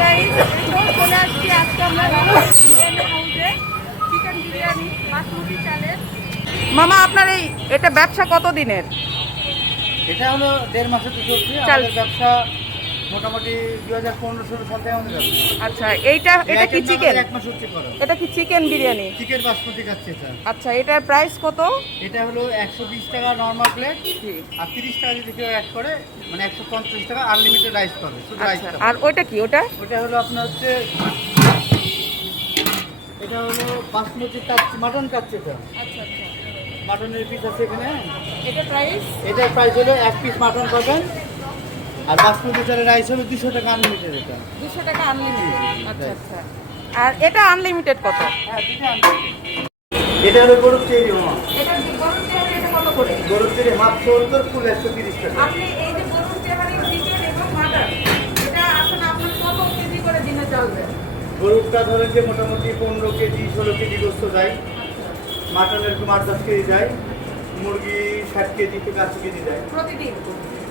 Guys চলে আসছি আজকে আমরা বিরিয়ানি হাউসে চিকেন বিরিয়ানি বাসমতি চালের। মামা আপনার এই এটা ব্যবসা কত দিনের এটা হলো দেড় মাসের তো চলছে আমাদের ব্যবসা মোটামুটি দুই হাজার পনেরো ষোলো সাল থেকে আমাদের আচ্ছা এইটা এটা কি চিকেন? এক মাস হচ্ছে করা। এটা কি চিকেন বিরিয়ানি? চিকেন বাসমতি খাচ্ছে এটা। আচ্ছা এটার প্রাইস কত? এটা হলো একশো বিশ টাকা নর্মাল প্লেট আর তিরিশ টাকা যদি কেউ অ্যাড করে মানে একশো পঞ্চাশ টাকা আনলিমিটেড রাইস পাবে শুধু রাইস আর ওইটা কি ওটা? ওটা হলো আপনার হচ্ছে এটা হলো বাসমতি কাচ্চি মাটন কাচ্চি এটা। আচ্ছা আচ্ছা। মাটনের পিস আছে এখানে। এটা প্রাইস এটার প্রাইস হলো এক পিস মাটন পাবেন। আর বাসমতি চালের রাইস হলো দুশো টাকা আনলিমিটেড এটা। দুশো টাকা আনলিমিটেড আচ্ছা আচ্ছা। আর এটা আনলিমিটেড কত? হ্যাঁ এটা হলো গরুর চেরি এটা গরুর চেহারা এটা কত করে? গরুর চেরি হাফ সত্তর ফুল একশো তিরিশ টাকা। আপনি এই যে গরুর চেহারা চিকেন এবং মাটন এটা আসলে আপনার কত কেজি করে দিনে চলবে? গরুরটা ধরেন যে মোটামুটি পনেরো কেজি ষোলো কেজি গোস্ত দেয় মাটন এরকম আট দশ কেজি দেয় মুরগি ষাট কেজি থেকে আশি কেজি দেয়। প্রতিদিন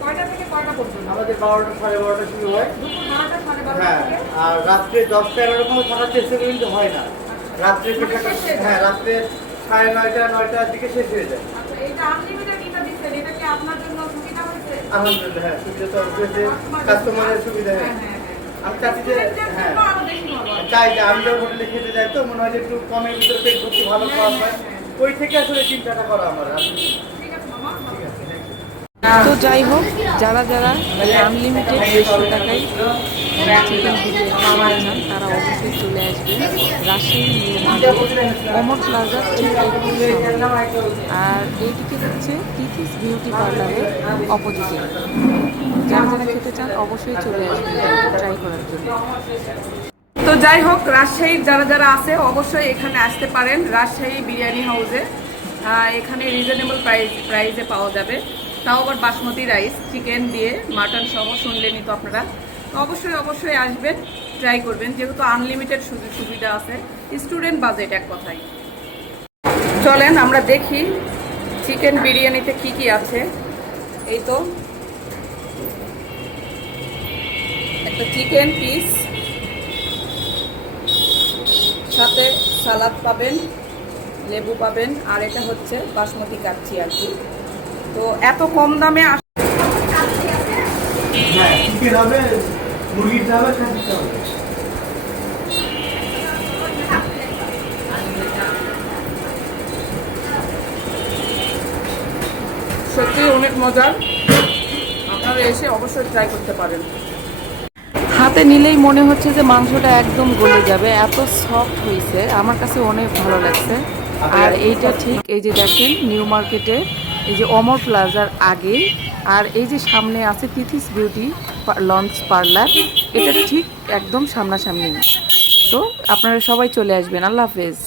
কয়টা থেকে কয়টা পর্যন্ত? আমাদের বারোটা সাড়ে বারোটা শুরু হয়। বারোটা সাড়ে বারোটা হ্যাঁ আর রাত্রে দশটা থাকার চেষ্টা কিন্তু হয় না। রাত্রে মানে হয়ে রাত্রে সাড়ে নয়টা নয়টার দিকে শেষ হয়ে যায়। আচ্ছা আনলিমিটেড এটা দিচ্ছেন এটা কি আপনার জন্য সুবিধা হয়েছে? আলহামদুলিল্লাহ হ্যাঁ সুবিধা তো অবশ্যই কাস্টমারের সুবিধা হ্যাঁ হ্যাঁ আমি চাচ্ছি যে হ্যাঁ জন্য আরও বেশি ভালো হয়। চাই যে আমি হোটেলে খেতে যাই তো? মনে হয় যে একটু কমের ভিতরে পেট ভর্তি ভালো খাওয়া হয়। ওই থেকে আসলে চিন্তাটা করা আমার. তো যাই হোক, যারা যারা আনলিমিটেড দেড়শো টাকায় চিকেন চান তারা অবশ্যই চলে আসবে নিউ অমর সামনে। আর এইদিকে হচ্ছে তিথিস বিউটি পার্লারের অপোজিটে যারা যারা খেতে চান, অবশ্যই চলে আসবেন ট্রাই করার জন্য তো যাই হোক, রাজশাহীর যারা যারা আছে, অবশ্যই এখানে আসতে পারেন, রাজশাহী বিরিয়ানি হাউসে এখানে রিজনেবল প্রাইস প্রাইসে পাওয়া যাবে। তাও আবার বাসমতি রাইস চিকেন দিয়ে মাটন সহ শুনলেনই তো আপনারা। তো অবশ্যই অবশ্যই আসবেন ট্রাই করবেন। যেহেতু আনলিমিটেড সুযোগ সুবিধা আছে স্টুডেন্ট বাজেট এক কথায়। চলেন, আমরা দেখি চিকেন বিরিয়ানিতে কি কি আছে। এই তো, একটা চিকেন পিস সাথে সালাদ পাবেন লেবু পাবেন আর এটা হচ্ছে বাসমতি কাচ্চি আর কি। তো এত কম দামে হ্যাঁ সত্যি অনেক মজার। আপনারা এসে অবশ্যই ট্রাই করতে পারেন। হাতে নিলেই মনে হচ্ছে যে মাংসটা একদম গলে যাবে। এত সফট হয়েছে। আমার কাছে অনেক ভালো লাগছে। আর এইটা ঠিক এই যে দেখেন নিউ মার্কেটে এই যে অমর প্লাজার আগে আর এই যে সামনে আছে তিথিস বিউটি লঞ্চ পার্লার এটা ঠিক একদম সামনাসামনি। তো আপনারা সবাই চলে আসবেন। আল্লাহ হাফেজ।